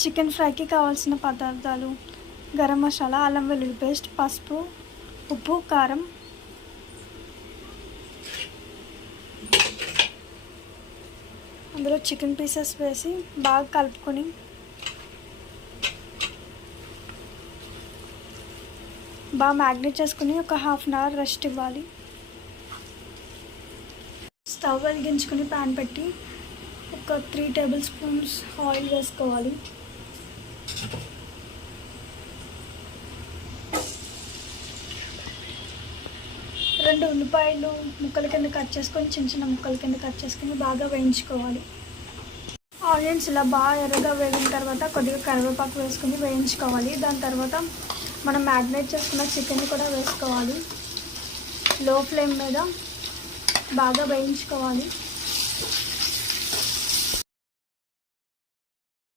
Chicken ఫ్రైకి కావాల్సిన పదార్థాలు: గరం మసాలా, అల్లం వెల్లుల్లి పేస్ట్, పసుపు, ఉప్పు, కారం. అందులో చికెన్ పీసెస్ వేసి బాగా కలుపుకొని బాగా మ్యాగ్నేట్ చేసుకుని ఒక హాఫ్ అన్ అవర్ రెస్ట్ ఇవ్వాలి. స్టవ్ వెలిగించుకొని ప్యాన్ పెట్టి ఒక 3 టేబుల్ స్పూన్స్ ఆయిల్ వేసుకోవాలి. రెండు ఉల్లిపాయలు ముక్కల కింద కట్ చేసుకొని చిన్న చిన్న ముక్కల కింద కట్ చేసుకొని బాగా వేయించుకోవాలి. ఆనియన్స్ ఇలా బాగా ఎర్రగా వేగిన తర్వాత కొద్దిగా కరివేపాకు వేసుకొని వేయించుకోవాలి. దాని తర్వాత మనం మ్యాగ్నేట్ చేసుకున్న చికెన్ కూడా వేసుకోవాలి. లో ఫ్లేమ్ మీద బాగా వేయించుకోవాలి.